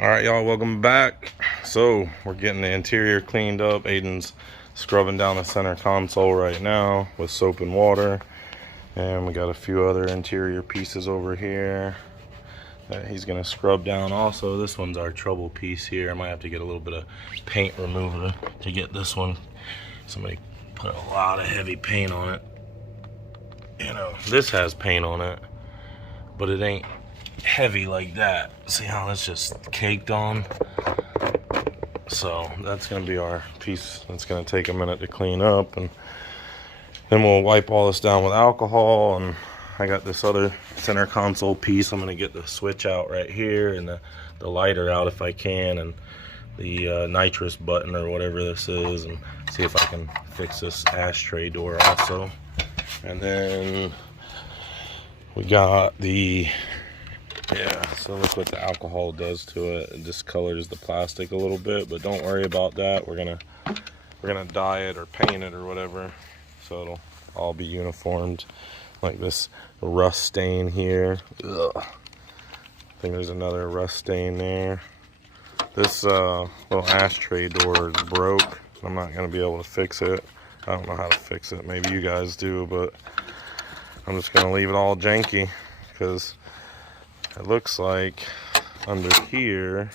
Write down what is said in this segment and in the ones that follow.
All right, y'all, welcome back. So we're getting the interior cleaned up. Aiden's scrubbing down the center console right now with soap and water, and we got a few other interior pieces over here that he's gonna scrub down also. This one's our trouble piece here. I might have to get a little bit of paint remover to get this one. Somebody put a lot of heavy paint on it. You know, this has paint on it, but it ain't heavy like that. See how that's just caked on? So that's gonna be our piece. That's gonna take a minute to clean up, and then we'll wipe all this down with alcohol. And I got this other center console piece. I'm gonna get the switch out right here, and the lighter out if I can, and the nitrous button or whatever this is, and see if I can fix this ashtray door also. And then we got the so look what the alcohol does to it. It discolors the plastic a little bit, but don't worry about that. We're gonna dye it or paint it or whatever, so it'll all be uniformed. Like this rust stain here. Ugh. I think there's another rust stain there. This little ashtray door is broke. I'm not gonna be able to fix it. I don't know how to fix it. Maybe you guys do, but I'm just gonna leave it all janky because it looks like under here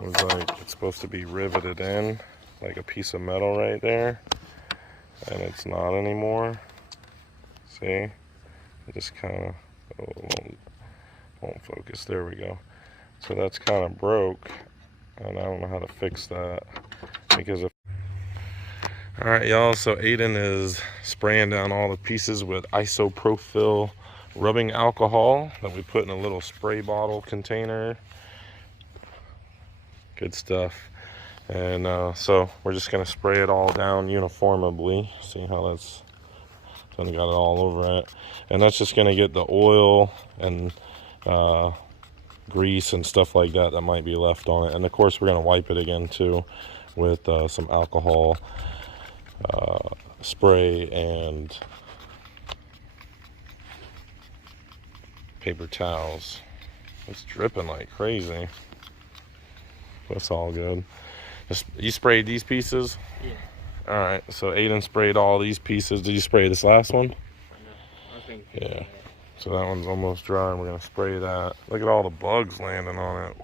was like it's supposed to be riveted in like a piece of metal right there, and it's not anymore. See, it just kind of won't focus. There we go. So that's kind of broke, and I don't know how to fix that because of. All right, y'all. So Aiden is spraying down all the pieces with isopropyl rubbing alcohol that we put in a little spray bottle container. Good stuff. And so we're just gonna spray it all down uniformly. See how that's got it all over it, and that's just gonna get the oil and grease and stuff like that that might be left on it. And of course we're gonna wipe it again too with some alcohol spray and paper towels. It's dripping like crazy. That's all good. You sprayed these pieces? Yeah. All right. So Aiden sprayed all these pieces. Did you spray this last one? No. Yeah. So that one's almost dry, and we're gonna spray that. Look at all the bugs landing on it.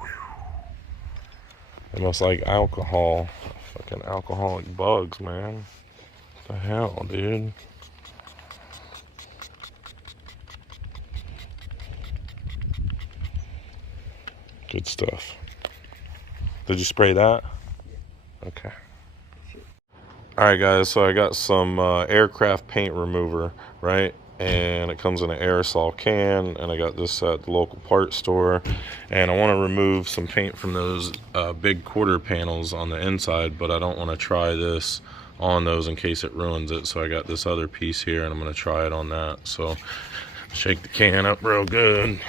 Almost like alcohol. Fucking alcoholic bugs, man. What the hell, dude? Good stuff. Did you spray that? Okay. All right, guys. So I got some aircraft paint remover, right? And it comes in an aerosol can, and I got this at the local parts store. And I want to remove some paint from those big quarter panels on the inside, but I don't want to try this on those in case it ruins it. So I got this other piece here, and I'm going to try it on that. So shake the can up real good,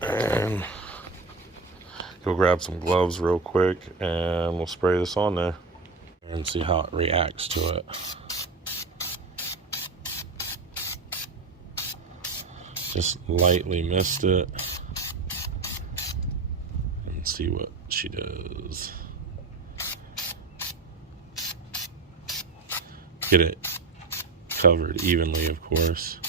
and go grab some gloves real quick, and we'll spray this on there and see how it reacts to it. Just lightly mist it and see what she does. Get it covered evenly, of course.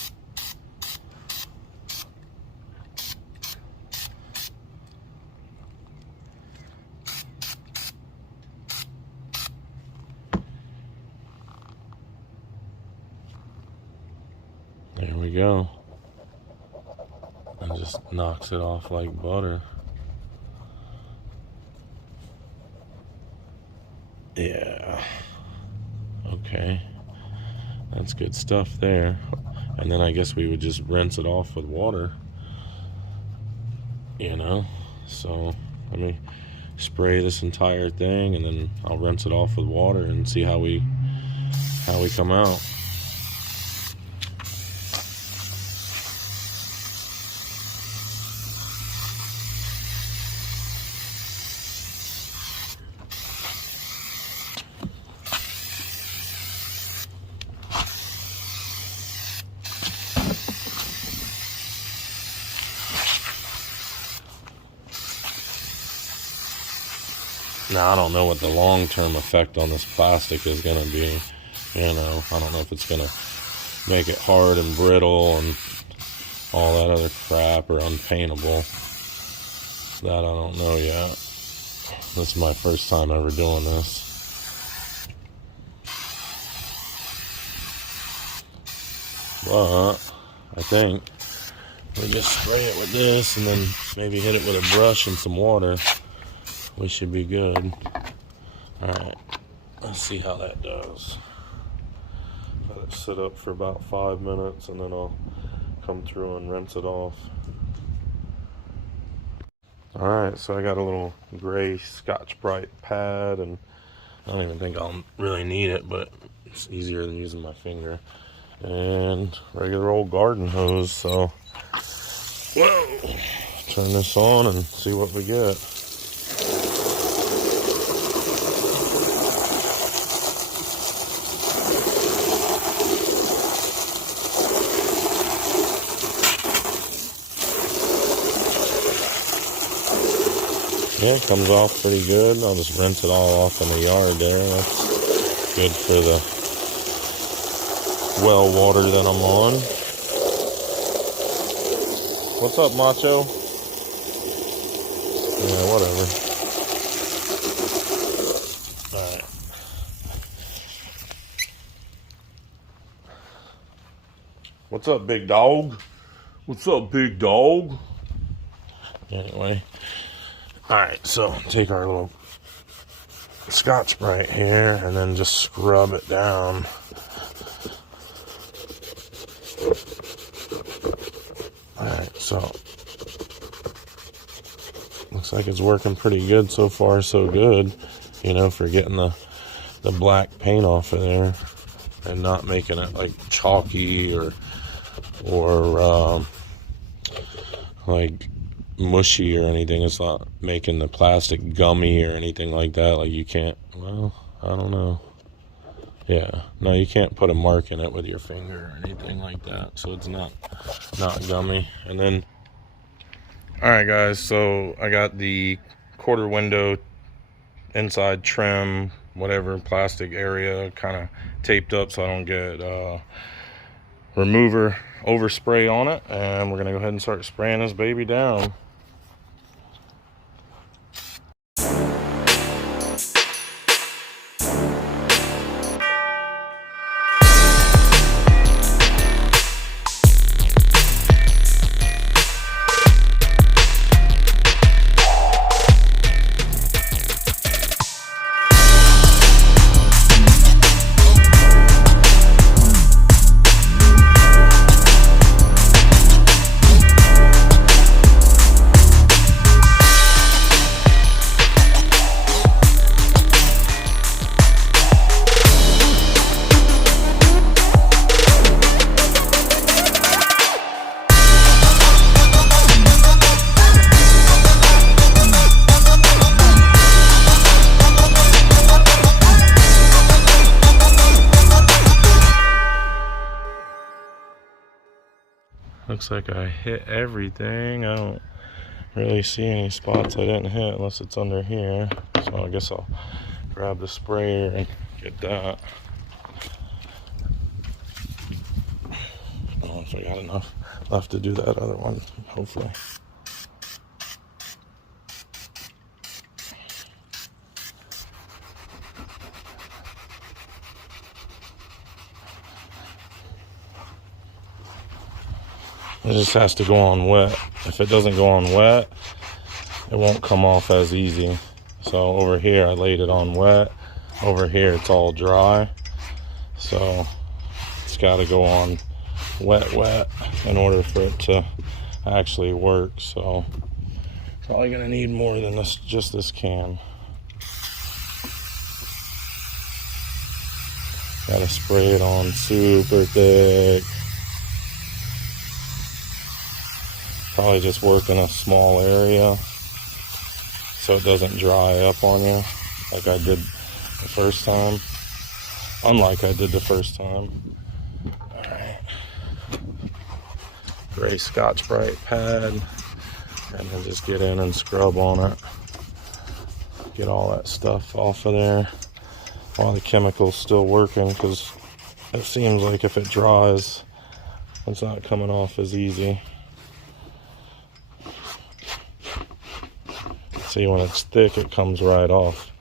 There we go. And just knocks it off like butter. Yeah. Okay. That's good stuff there. And then I guess we would just rinse it off with water. You know? So let me spray this entire thing, and then I'll rinse it off with water and see how we come out. Now, I don't know what the long-term effect on this plastic is going to be. You know, I don't know if it's going to make it hard and brittle and all that other crap, or unpaintable. That I don't know yet. This is my first time ever doing this. But I think we just spray it with this and then maybe hit it with a brush and some water. We should be good. Alright, let's see how that does. Let it sit up for about 5 minutes and then I'll come through and rinse it off. Alright, so I got a little gray Scotch-Brite pad, and I don't even think I'll really need it, but it's easier than using my finger. And regular old garden hose, so whoa, turn this on and see what we get. Yeah, it comes off pretty good. I'll just rinse it all off in the yard there. That's good for the well water that I'm on. What's up, Macho? Yeah, whatever. Alright. What's up, big dog? What's up, big dog? Anyway. Alright, so take our little Scotch-Brite here and then just scrub it down. Alright, so looks like it's working pretty good so far, so good, you know, for getting the black paint off of there and not making it like chalky or like mushy or anything. It's not making the plastic gummy or anything like that. Like you can't, well, I don't know. Yeah, no, you can't put a mark in it with your finger or anything like that, so it's not gummy. And then, all right guys, so I got the quarter window inside trim, whatever, plastic area kind of taped up so I don't get remover overspray on it, and we're gonna go ahead and start spraying this baby down. Looks like I hit everything. I don't really see any spots I didn't hit unless it's under here. So I guess I'll grab the sprayer and get that. I don't know if I got enough left to do that other one, hopefully. It just has to go on wet. If it doesn't go on wet, it won't come off as easy. So over here I laid it on wet. Over here it's all dry. So it's got to go on wet in order for it to actually work. So probably gonna need more than this, just this can. Gotta spray it on super thick. Probably just work in a small area so it doesn't dry up on you like I did the first time. Unlike I did the first time. Alright. Gray Scotch-Brite pad. And then just get in and scrub on it. get all that stuff off of there while the chemical's still working, because it seems like if it dries, it's not coming off as easy. See, when it's thick, it comes right off.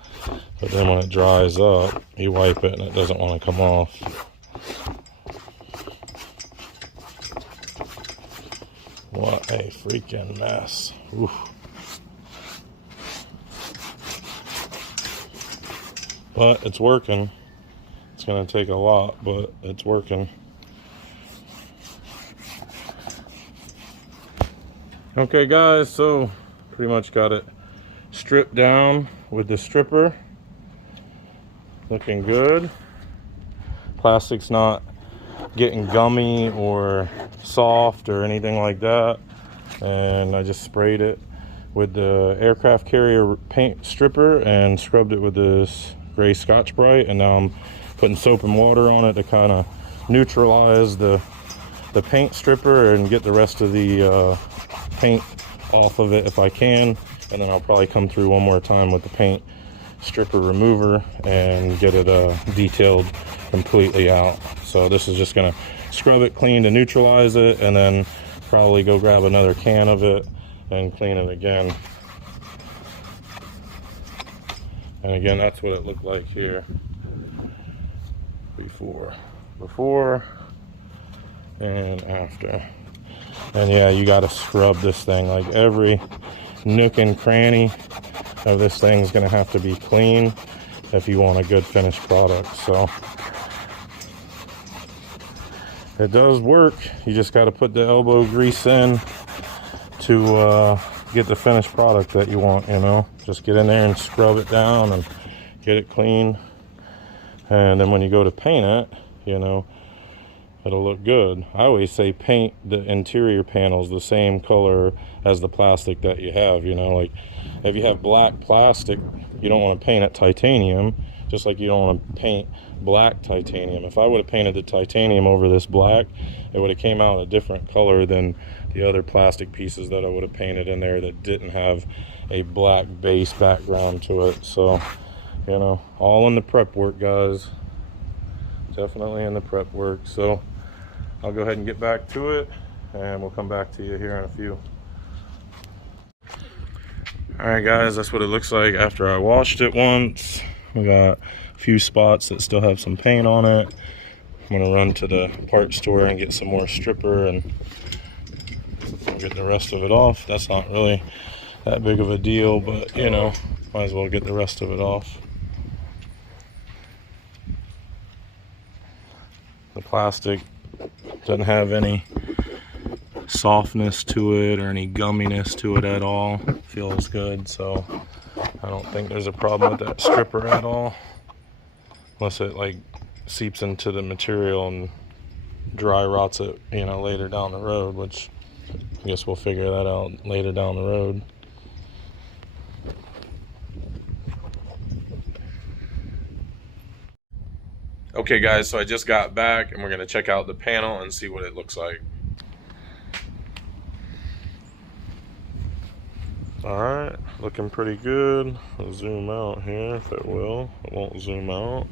But then when it dries up, you wipe it and it doesn't want to come off. What a freaking mess. Oof. But it's working. It's going to take a lot, but it's working. Okay guys, so pretty much got it stripped down with the stripper. Looking good. Plastic's not getting gummy or soft or anything like that. And I just sprayed it with the aircraft carrier paint stripper and scrubbed it with this gray Scotch-Brite, and now I'm putting soap and water on it to kind of neutralize the paint stripper and get the rest of the paint off of it if I can. And then I'll probably come through one more time with the paint stripper remover and get it detailed completely out. So this is just gonna scrub it clean to neutralize it, and then probably go grab another can of it and clean it again. And again, that's what it looked like here before and after. And yeah, you got to scrub this thing. Like every nook and cranny of this thing's gonna have to be clean if you want a good finished product. So it does work. You just got to put the elbow grease in to get the finished product that you want, you know. Just get in there and scrub it down and get it clean. And then when you go to paint it, you know, it'll look good. I always say paint the interior panels the same color as the plastic that you have, you know. Like if you have black plastic, you don't want to paint it titanium, just like you don't want to paint black titanium. If I would have painted the titanium over this black, it would have came out a different color than the other plastic pieces that I would have painted in there that didn't have a black base background to it. So, you know, all in the prep work, guys. Definitely in the prep work. So I'll go ahead and get back to it, and we'll come back to you here in a few. Alright guys, that's what it looks like after I washed it once. We got a few spots that still have some paint on it. I'm gonna run to the parts store and get some more stripper and get the rest of it off. That's not really that big of a deal, but you know, might as well get the rest of it off. The plastic doesn't have any softness to it or any gumminess to it at all. Feels good, so I don't think there's a problem with that stripper at all, unless it like seeps into the material and dry rots it, you know, later down the road, which I guess we'll figure that out later down the road. Okay guys, so I just got back and we're gonna check out the panel and see what it looks like. Alright, looking pretty good. I'll zoom out here if it will. It won't zoom out.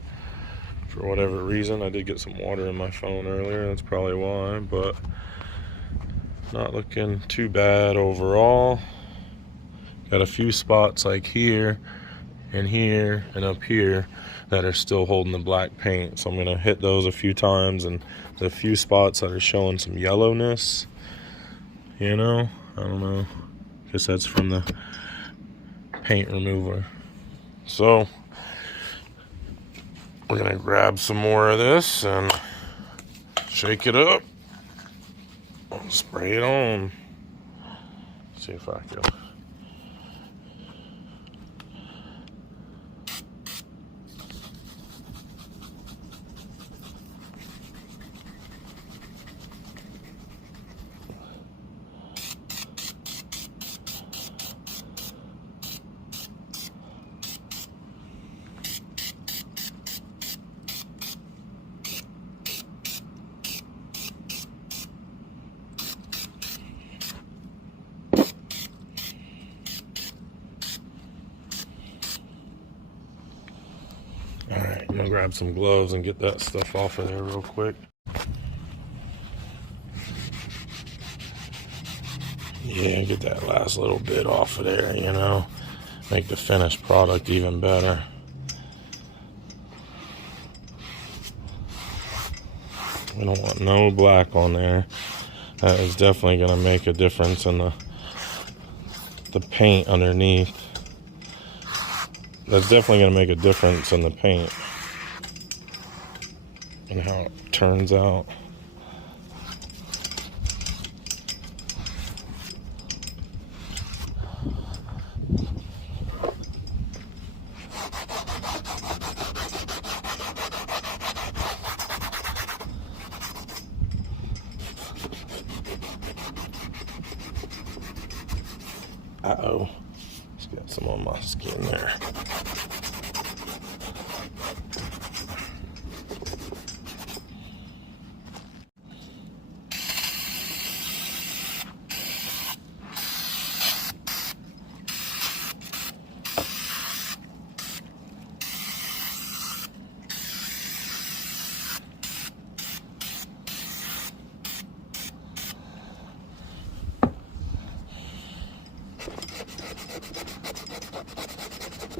For whatever reason, I did get some water in my phone earlier, that's probably why, but not looking too bad overall. Got a few spots like here and up here that are still holding the black paint, so I'm gonna hit those a few times, and the few spots that are showing some yellowness, you know, I don't know, guess that's from the paint remover. So we're gonna grab some more of this and shake it up, spray it on. See if I can. Alright, I'm gonna grab some gloves and get that stuff off of there real quick. Yeah, get that last little bit off of there, you know. Make the finished product even better. We don't want no black on there. That is definitely going to make a difference in the paint underneath. That's definitely going to make a difference in the paint and how it turns out. Uh-oh, just got some on my skin there.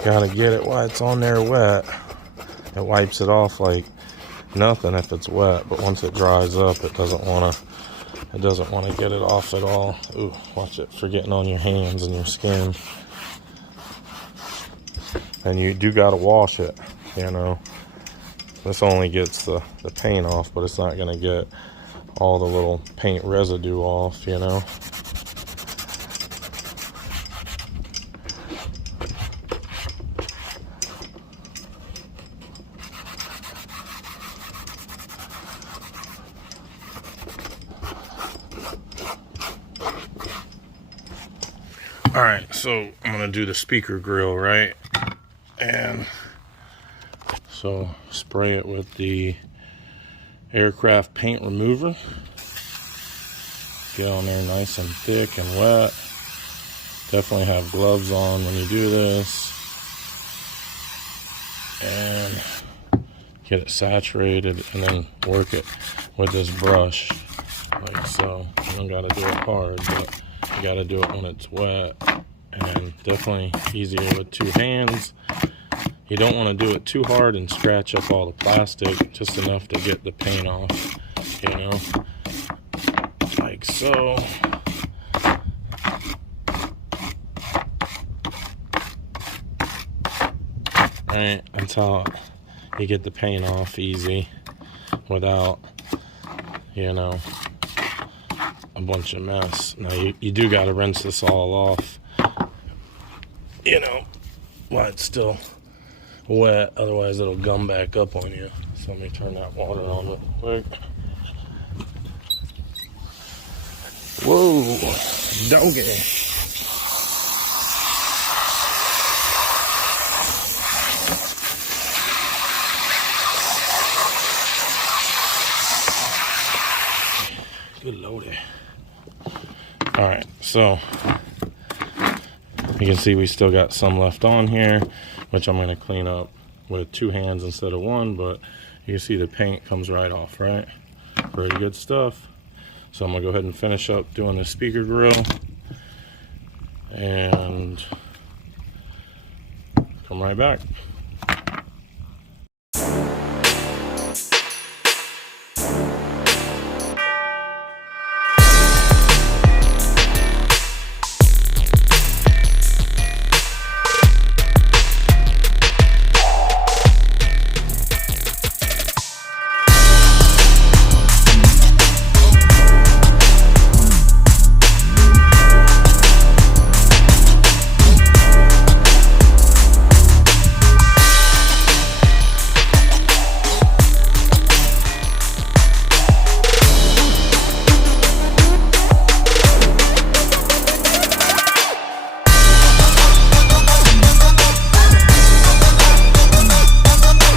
Gotta get it while it's on there wet. It wipes it off like nothing if it's wet, but once it dries up, it doesn't want to get it off at all. Ooh, watch it for getting on your hands and your skin. And you do gotta wash it, you know. This only gets the paint off, but it's not gonna get all the little paint residue off, you know. Alright, so I'm going to do the speaker grill, right? And so spray it with the aircraft paint remover. Get on there nice and thick and wet. Definitely have gloves on when you do this. And get it saturated and then work it with this brush like so. You don't got to do it hard, but you got to do it when it's wet, and definitely easier with two hands. You don't want to do it too hard and scratch up all the plastic, just enough to get the paint off, you know, like so. Right, until you get the paint off easy without, you know, a bunch of mess. Now you do got to rinse this all off, you know, while it's still wet, otherwise it'll gum back up on you. So let me turn that water on real quick. Whoa, doggy. Good lordy. Alright, so you can see we still got some left on here, which I'm going to clean up with two hands instead of one, but you can see the paint comes right off, right? Pretty good stuff. So I'm going to go ahead and finish up doing the speaker grill and come right back.